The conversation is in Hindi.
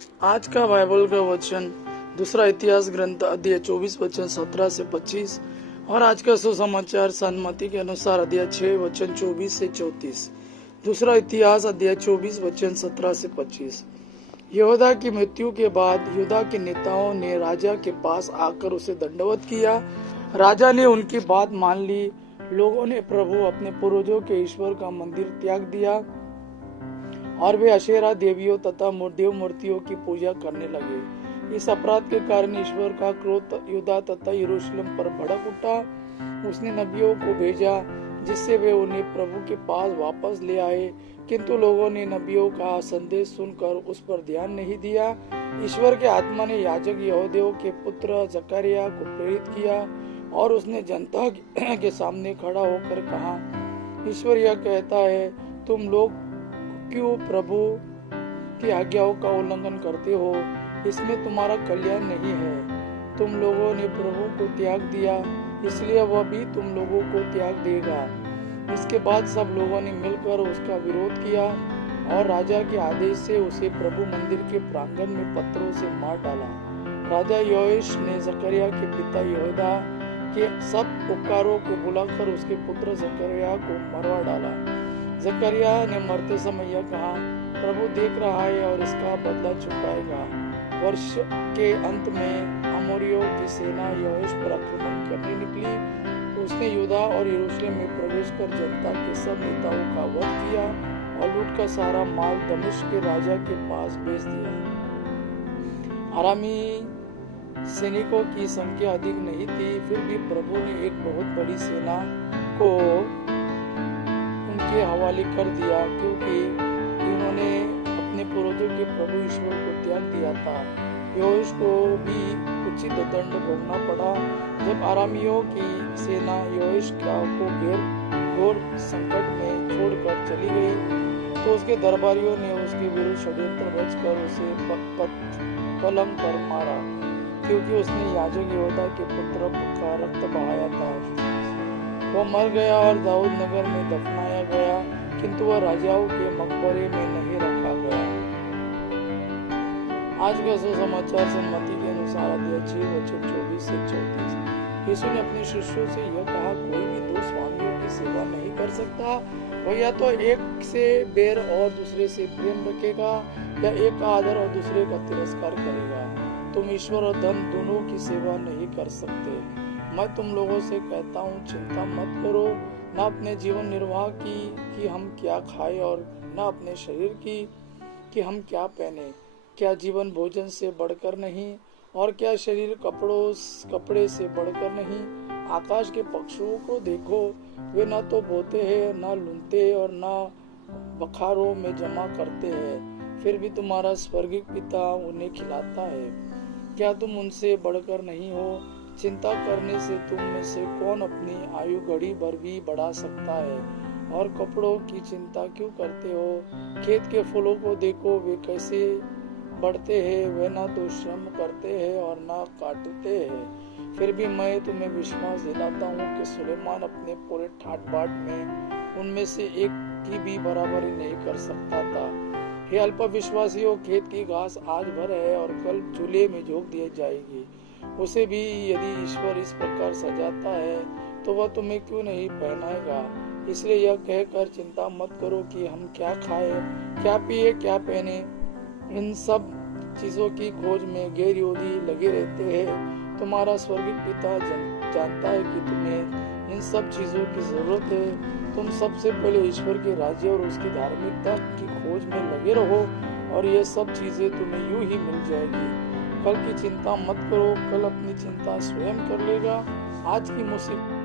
आज का बाइबल का वचन दूसरा इतिहास ग्रंथ अध्याय 24 वचन 17 से 25 और आज का सुसमाचार सन्मति के अनुसार अध्याय 6 वचन 24 से 34। दूसरा इतिहास अध्याय 24 वचन 17 से 25। यहूदा की मृत्यु के बाद यहूदा के नेताओं ने राजा के पास आकर उसे दंडवत किया। राजा ने उनकी बात मान ली। लोगों ने प्रभु अपने पूर्वजों के ईश्वर का मंदिर त्याग दिया और वे अशेरा देवियों तथा देव मूर्तियों की पूजा करने लगे। इस अपराध के कारण ईश्वर का क्रोध यहूदा तथा यरूशलेम पर भड़क उठा। उसने नबियों को भेजा जिससे वे उन्हें प्रभु के पास वापस ले आए, किंतु लोगों ने नबियों का संदेश सुनकर उस पर ध्यान नहीं दिया। ईश्वर के आत्मा ने याजक यहोदेव के पुत्र जकरिया को प्रेरित किया और उसने जनता के सामने खड़ा होकर कहा, ईश्वर यह कहता है, तुम लोग क्यों प्रभु की आज्ञाओं का उल्लंघन करते हो? इसमें तुम्हारा कल्याण नहीं है। तुम लोगों ने प्रभु को त्याग दिया, इसलिए वह भी तुम लोगों को त्याग देगा। इसके बाद सब लोगों ने मिलकर उसका विरोध किया और राजा के आदेश से उसे प्रभु मंदिर के प्रांगण में पत्थरों से मार डाला। राजा योएश ने जकरिया के पिता यहूदा के सब उपकारों को बुलाकर उसके पुत्र जकरिया को मरवा डाला। जकरिया ने मरते समय यह कहा, प्रभु देख रहा है और इसका बदला चुकाएगा। वर्ष के अंत में अमोरियों की सेना योएश पर आक्रमण करने निकली तो उसने यहूदा और यरूशलेम में प्रवेश कर जनता के सब नेताओं का वध किया और लूट का सारा माल दमिश्क के राजा के पास भेज दिया। अरामी सैनिकों की संख्या अधिक नहीं थी, फिर भी प्रभु ने एक बहुत बड़ी सेना को उनके हवाले कर दिया, क्योंकि उन्होंने अपने पूर्वजों के प्रभु ईश्वर को त्याग दिया था। योएश को भी उचित दंड भोगना पड़ा। जब आरामियों की सेना योएश को घोर संकट में छोड़कर चली गई तो उसके दरबारियों ने उसके विरुद्ध षड्यंत्र रचकर उसे पलंग पर मारा, क्योंकि उसने याजक यहूदा के पुत्र का रक्त बहाया था। वह मर गया और दाऊद नगर में दफनाया गया, किंतु वह राजाओं के मकबरे में नहीं रखा गया। आज का सुसमाचार सन्मति के अनुसार अध्याय 6 वचन 24 से 34। यीशु ने अपने शिष्यों से यह कहा, कोई भी दो स्वामियों की सेवा नहीं कर सकता। वह या तो एक से बैर और दूसरे से प्रेम रखेगा, या एक का आदर और दूसरे का तिरस्कार करेगा। तुम ईश्वर और धन दोनों की सेवा नहीं कर सकते। मैं तुम लोगों से कहता हूँ, चिंता मत करो, न अपने जीवन निर्वाह की कि हम क्या खाएं और न अपने शरीर की कि हम क्या पहने। क्या जीवन भोजन से बढ़कर नहीं और क्या शरीर कपड़े से बढ़कर नहीं? आकाश के पक्षियों को देखो, वे न तो बोते हैं, न लूनते और न बखारों में जमा करते हैं, फिर भी तुम्हारा स्वर्गीय पिता उन्हें खिलाता है। क्या तुम उनसे बढ़कर नहीं हो? चिंता करने से तुम में से कौन अपनी आयु घड़ी भर भी बढ़ा सकता है? और कपड़ों की चिंता क्यों करते हो? खेत के फूलों को देखो, वे कैसे बढ़ते हैं, वे ना तो श्रम करते हैं और ना काटते हैं। फिर भी मैं तुम्हें विश्वास दिलाता हूँ कि सुलेमान अपने पूरे ठाट बाट में उनमें से एक की भी बराबरी नहीं कर सकता था। हे अल्पविश्वासियों, खेत की घास आज भर है और कल चूल्हे में झोंक दी जाएगी। उसे भी यदि ईश्वर इस प्रकार सजाता है तो वह तुम्हें क्यों नहीं पहनाएगा। इसलिए यह कहकर चिंता मत करो कि हम क्या खाएं, क्या पिए, क्या पहने। इन सब चीजों की खोज में गैर यहूदी लगे रहते हैं। तुम्हारा स्वर्गीय पिता जानता है कि तुम्हें इन सब चीजों की जरूरत है। तुम सबसे पहले ईश्वर के राज्य और उसकी धार्मिकता की खोज में लगे रहो और ये सब चीजें तुम्हें यूं ही मिल जाएगी। कल की चिंता मत करो, कल अपनी चिंता स्वयं कर लेगा। आज की मुसीबत